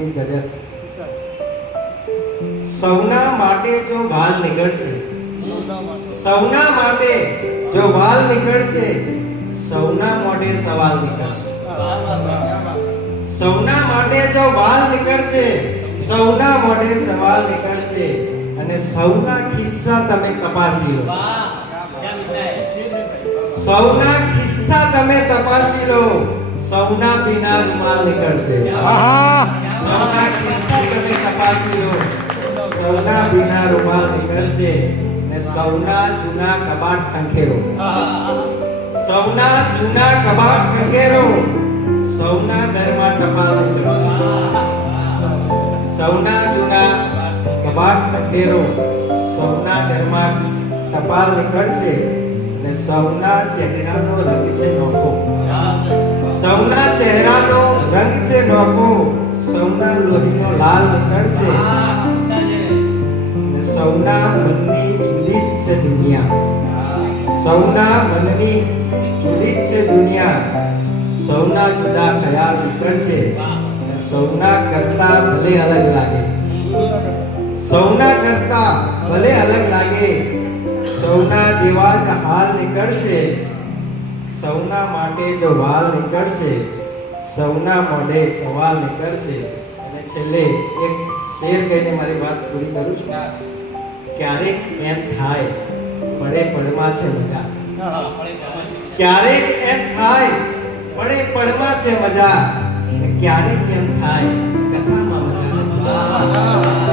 ની ગજબ સૌના માટે જો વાલ નીકળશે, સૌના માટે જો વાલ નીકળશે, સૌના મોઢે સવાલ નીકળશે. સૌના માટે જો વાલ નીકળશે, સૌના મોઢે સવાલ નીકળશે અને સૌના ખિસ્સા તમે તપાસી લો. સૌના ખિસ્સા તમે તપાસી લો, સૌના પીના રૂમાલ નીકળશે. સૌના ખિસ્સા તમે તપાસી લો, સૌના પીના રૂમાલ નીકળશે અને સૌના જૂના કબાટ ખંખેરો. સૌના જૂના કબાટ ખંખેરો, સૌના ઘરમાં ટપાલ નીકળશે. સૌના જૂના કબાટ ખંખેરો, સૌના ઘરમાં ટપાલ નીકળશે અને સૌના ચહેરાનો રંગ છે નોખો. સૌના ચહેરાનો રંગ છે નોખો, સૌના લોહીનો લાલ નીકળશે અને સૌના મનની જુદી જ છે દુનિયા. સૌના મનની જુદી જ છે દુનિયા, સૌના જુદા ખ્યાલ નીકળશે અને સૌના કરતા ભલે અલગ લાગે. સૌના કરતા ભલે અલગ લાગે, સૌના જેવા જ હાલ નીકળશે. સૌના માટે જો વાલ નીકળશે, સૌના મોઢે સવાલ નીકળશે. અને છેલ્લે એક શેર કહીને મારી વાત પૂરી કરું છું. ક્યારેક એમ થાય પડે પડમાં છે મજા. ક્યારેક એમ થાય પડે પડમાં છે મજા, ક્યારેક એમ થાય કસામાં મજા નથી.